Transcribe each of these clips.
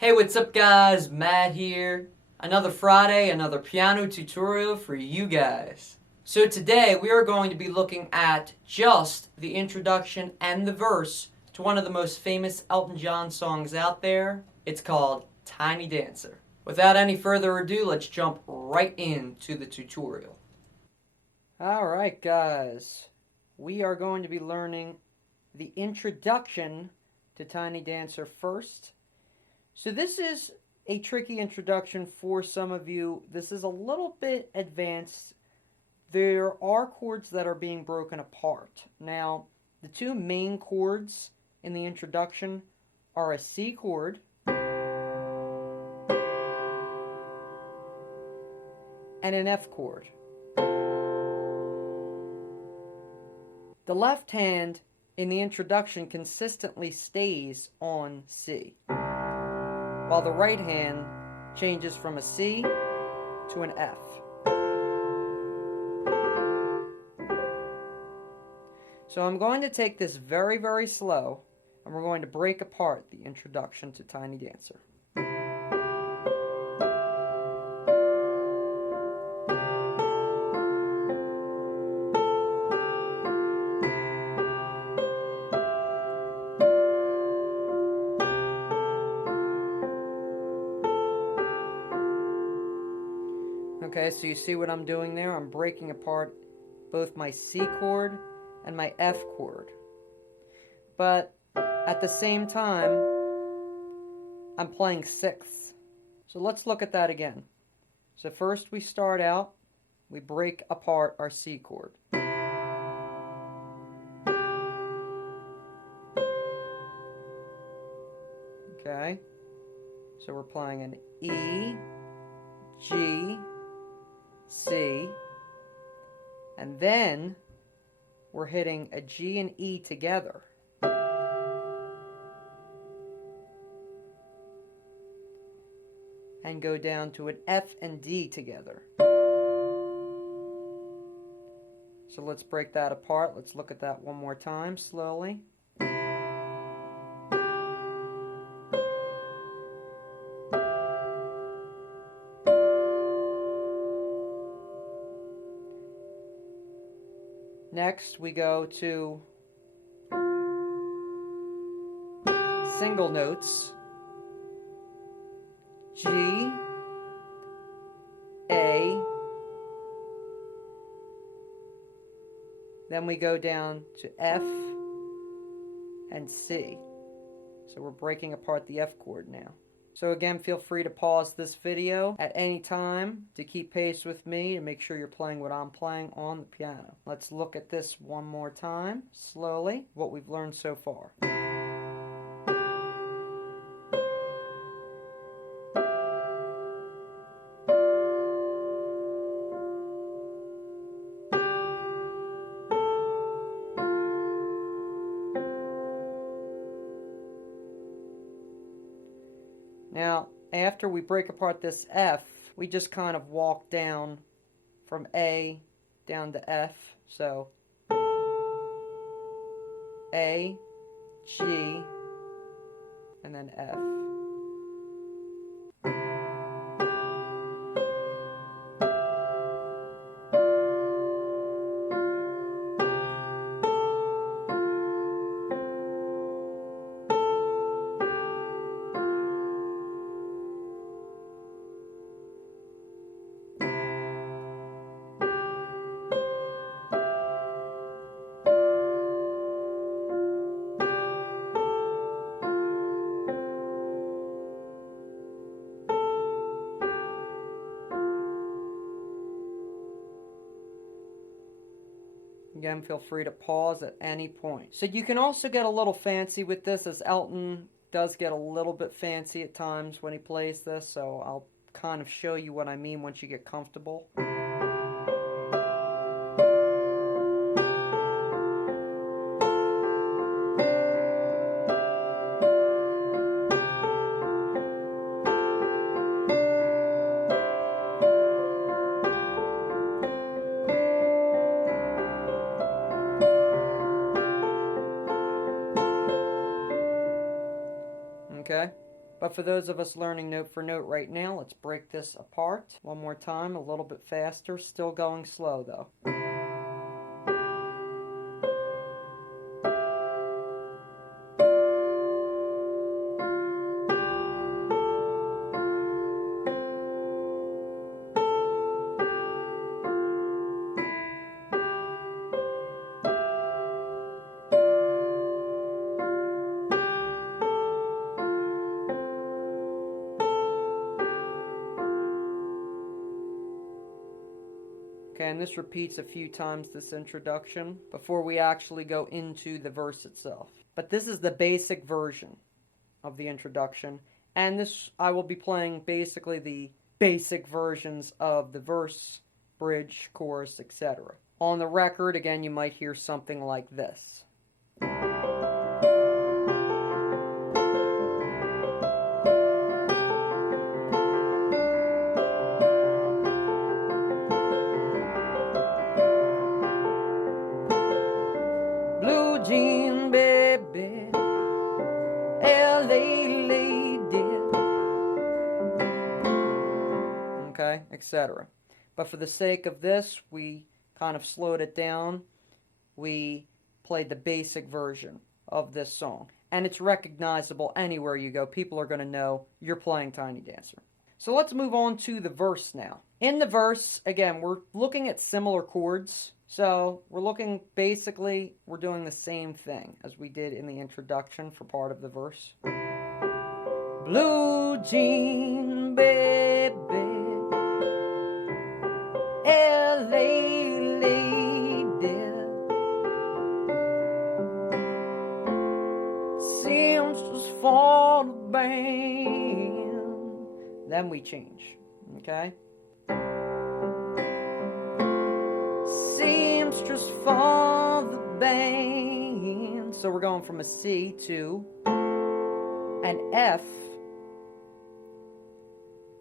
Hey, what's up guys? Matt here. Another Friday, another piano tutorial for you guys. So today we are going to be looking at just the introduction and the verse to one of the most famous Elton John songs out there. It's called Tiny Dancer. Without any further ado, let's jump right into the tutorial. Alright guys, we are going to be learning the introduction to Tiny Dancer first. So this is a tricky introduction for some of you. This is a little bit advanced. There are chords that are being broken apart. Now, the two main chords in the introduction are a C chord and an F chord. The left hand in the introduction consistently stays on C, while the right hand changes from a C to an F. So I'm going to take this very, very slow, and we're going to break apart the introduction to Tiny Dancer. Okay, so you see what I'm doing there? I'm breaking apart both my C chord and my F chord. But at the same time, I'm playing sixths. So let's look at that again. So first we start out, we break apart our C chord. Okay, so we're playing an E, G, C, and then we're hitting a G and E together. And go down to an F and D together. So let's break that apart. Let's look at that one more time slowly. Next, we go to single notes. G, A, then we go down to F and C. So we're breaking apart the F chord now. So again, feel free to pause this video at any time to keep pace with me to make sure you're playing what I'm playing on the piano. Let's look at this one more time, slowly, what we've learned so far. Now, after we break apart this F, we just kind of walk down from A down to F. So, A, G, and then F. Again, feel free to pause at any point. So you can also get a little fancy with this, as Elton does get a little bit fancy at times when he plays this, so I'll kind of show you what I mean once you get comfortable. Okay? But for those of us learning note for note right now, let's break this apart one more time, a little bit faster, still going slow though. Okay, and this repeats a few times, this introduction, before we actually go into the verse itself. But this is the basic version of the introduction, and this I will be playing basically the basic versions of the verse, bridge, chorus, etc. On the record, again, you might hear something like this. Jean, baby, L.A. lady, okay, etc. But for the sake of this, we kind of slowed it down. We played the basic version of this song, and it's recognizable anywhere you go. People are going to know you're playing Tiny Dancer. So let's move on to the verse now. In the verse, again, we're looking at similar chords. So we're looking, basically, we're doing the same thing as we did in the introduction for part of the verse. Blue jean, baby, L.A. lady, seamstress for the band. Then we change, okay? Seamstress for the band. So we're going from a C to an F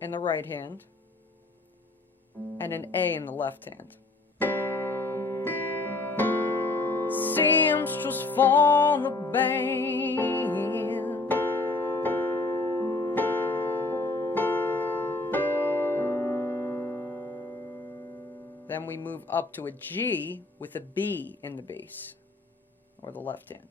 in the right hand and an A in the left hand. Seamstress for the band. Then we move up to a G with a B in the bass, or the left hand.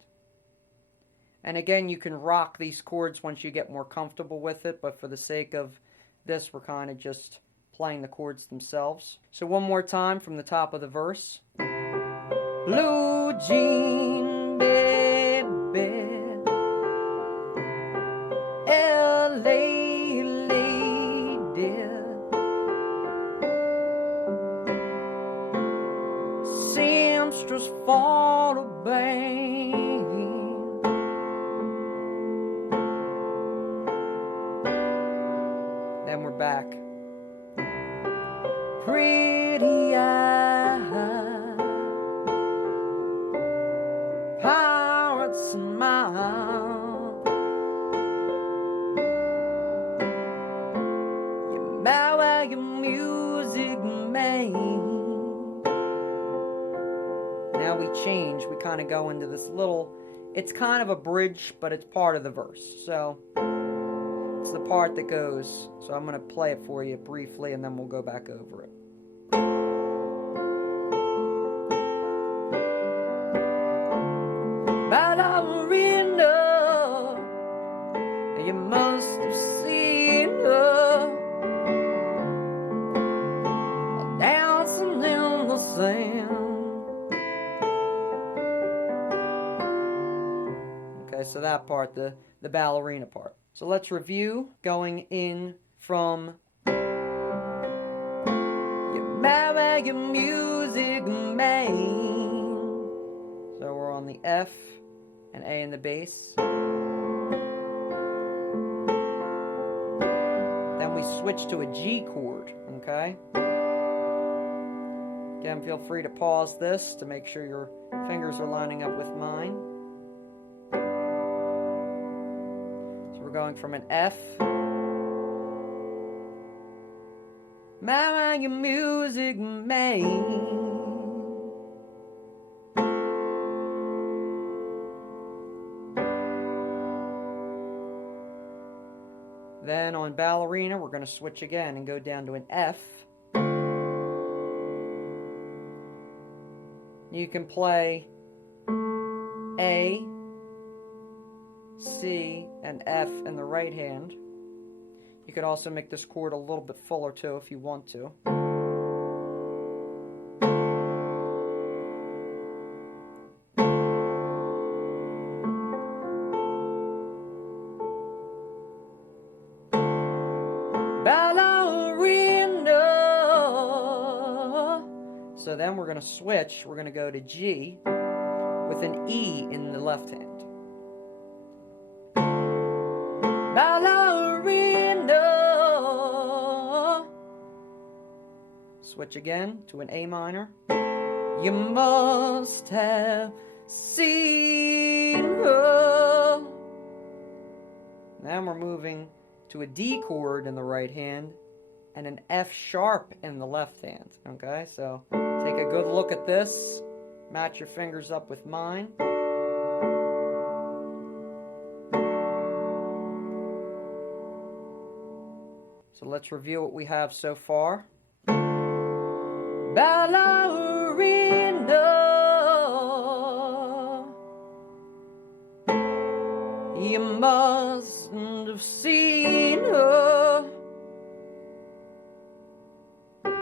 And again, you can rock these chords once you get more comfortable with it, but for the sake of this, we're kind of just playing the chords themselves. So one more time from the top of the verse. Blue jean, baby, L.A. lady, seamstress for the band. Then we're back. Pretty eyes, pirate smile, you bow your music man. Now we change, we kind of go into this little, it's kind of a bridge, but it's part of the verse. So it's the part that goes, so I'm going to play it for you briefly and then we'll go back over it. Ballerina, you must have seen her dancing in the sand. Okay, so that part, the ballerina part. So let's review, going in from you marry your music man. So we're on the F and A in the bass. Then we switch to a G chord, okay? Again, feel free to pause this to make sure your fingers are lining up with mine. So we're going from an F. Marry your music man. Then on ballerina, we're going to switch again and go down to an F. You can play A, C, and F in the right hand. You could also make this chord a little bit fuller too if you want to. Ballerina. So then we're going to switch. We're going to go to G with an E in the left hand. Ballerina. Switch again to an A minor. You must have seen her. Then we're moving to a D chord in the right hand and an F sharp in the left hand. Okay, so take a good look at this. Match your fingers up with mine. So let's review what we have so far. Ballerina. You mustn't have seen her. Then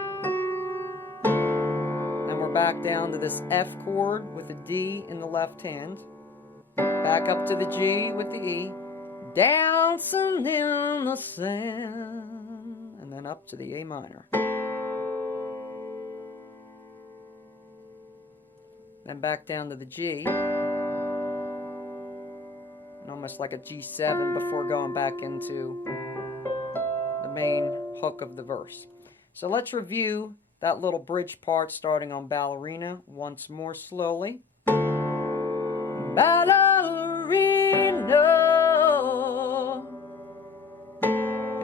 we're back down to this F chord with a D in the left hand. Back up to the G with the E. Dancing in the sand. And then up to the A minor. Then back down to the G. And almost like a G7 before going back into the main hook of the verse. So let's review that little bridge part starting on ballerina once more slowly. Ballerina.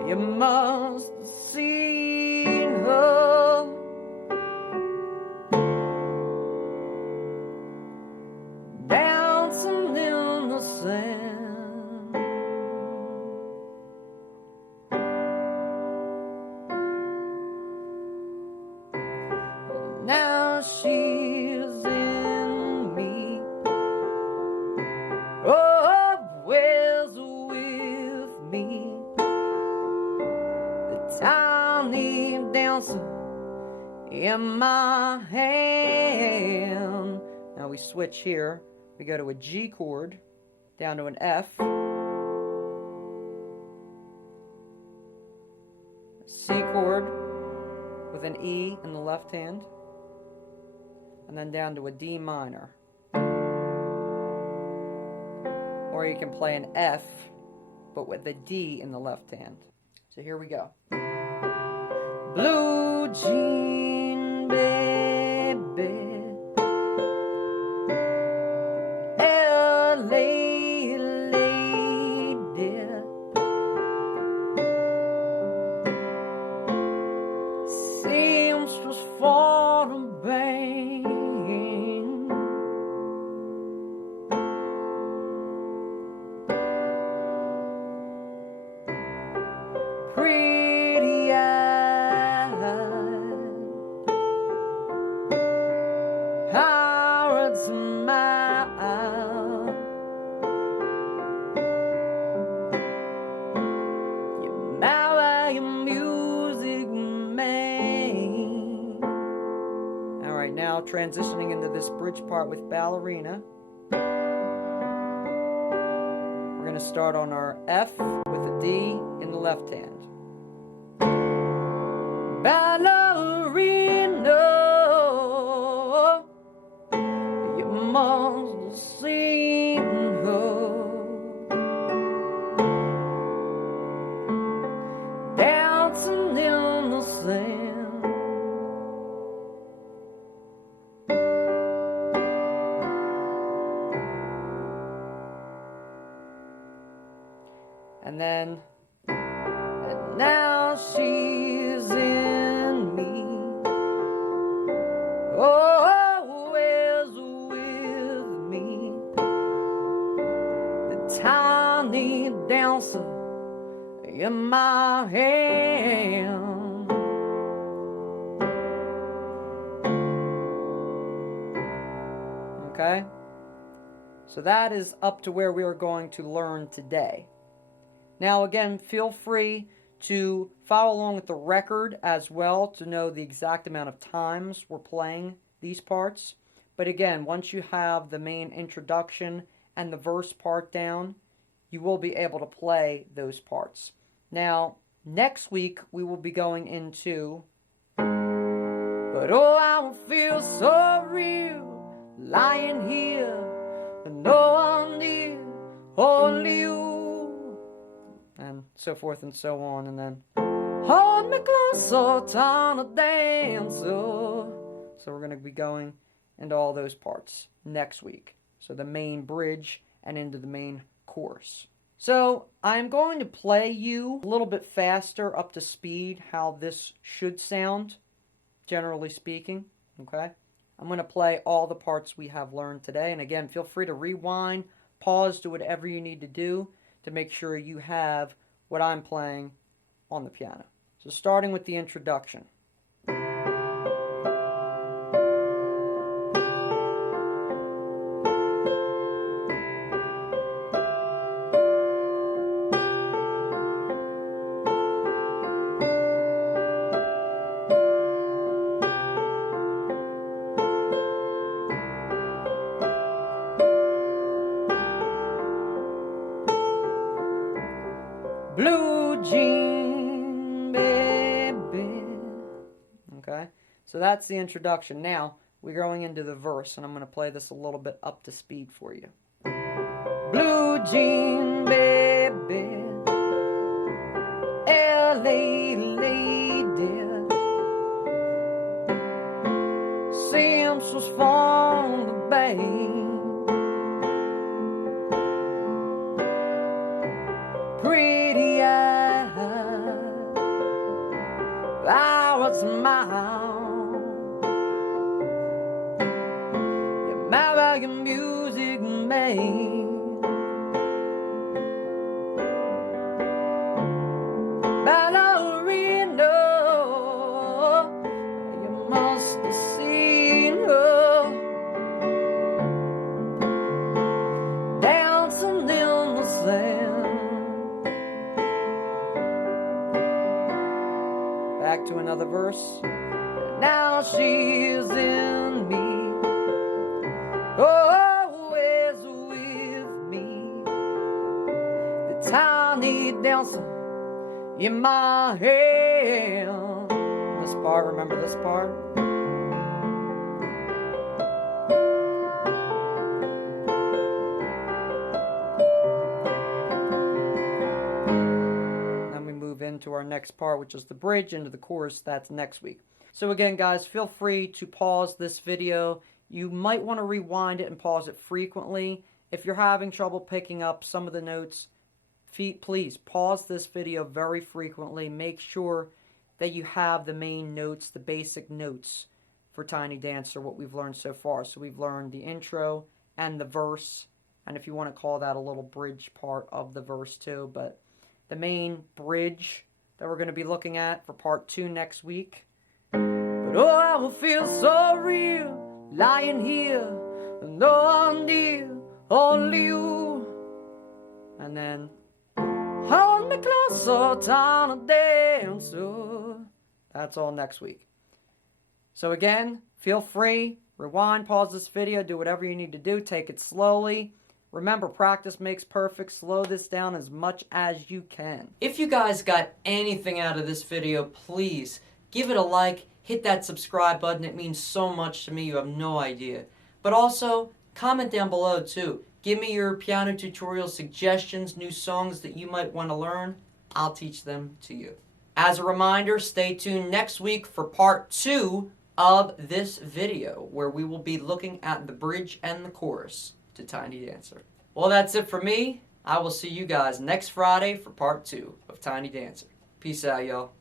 You must have seen her. Dancing in the sand. Now she's in me. Always with me. Tiny dancer in my hand. Now we switch here. We go to a G chord, down to an F, a C chord with an E in the left hand, and then down to a D minor. Or you can play an F, but with a D in the left hand. So here we go. Blue jean baby, LA lady, seamstress for the band. Pretty pirate's smile. You marry your music man. Alright, now transitioning into this bridge part with ballerina. We're going to start on our F with a D in the left hand. Ballerina. Must have seen her. Dancing in the sand. And then, and now she's in me. Always with me. The tiny dancer in in my hand. Okay? So that is up to where we are going to learn today. Now again, feel free to follow along with the record as well to know the exact amount of times we're playing these parts. But again, once you have the main introduction and the verse part down, you will be able to play those parts. Now, next week we will be going into But oh, I feel so real lying here and no one near, only you, and so forth and so on. And then hold me closer, time to dance. So we're going to be going into all those parts next week. So the main bridge and into the main chorus. So I'm going to play you a little bit faster up to speed how this should sound, generally speaking. Okay? I'm going to play all the parts we have learned today. And again, feel free to rewind, pause, do whatever you need to do to make sure you have what I'm playing on the piano. So starting with the introduction. Blue jean, baby. Okay, so that's the introduction. Now, we're going into the verse, and I'm going to play this a little bit up to speed for you. Blue jean, baby, L.A. lady, since was from the Bay. Pretty eyes, flower smile, your mouth your music made. Ballerina, you must have seen her dancing in the sand. Back to another verse. Now she's in me, always with me. The tiny dancer in my hand. This part, remember this part? Into our next part, which is the bridge into the chorus. That's next week. So again, guys, feel free to pause this video. You might want to rewind it and pause it frequently. If you're having trouble picking up some of the notes, please pause this video very frequently. Make sure that you have the main notes, the basic notes for Tiny Dancer, what we've learned so far. So we've learned the intro and the verse, and if you want to call that a little bridge part of the verse too, but the main bridge that we're going to be looking at for part 2 next week. But oh, I will feel so real lying here, no one near, only you. And then hold me closer, time to dance. That's all next week. So again, feel free, rewind, pause this video, do whatever you need to do, take it slowly. Remember, practice makes perfect. Slow this down as much as you can. If you guys got anything out of this video, please give it a like. Hit that subscribe button. It means so much to me. You have no idea. But also, comment down below too. Give me your piano tutorial suggestions, new songs that you might want to learn. I'll teach them to you. As a reminder, stay tuned next week for part 2 of this video, where we will be looking at the bridge and the chorus to Tiny Dancer. Well, that's it for me. I will see you guys next Friday for part 2 of Tiny Dancer. Peace out, y'all.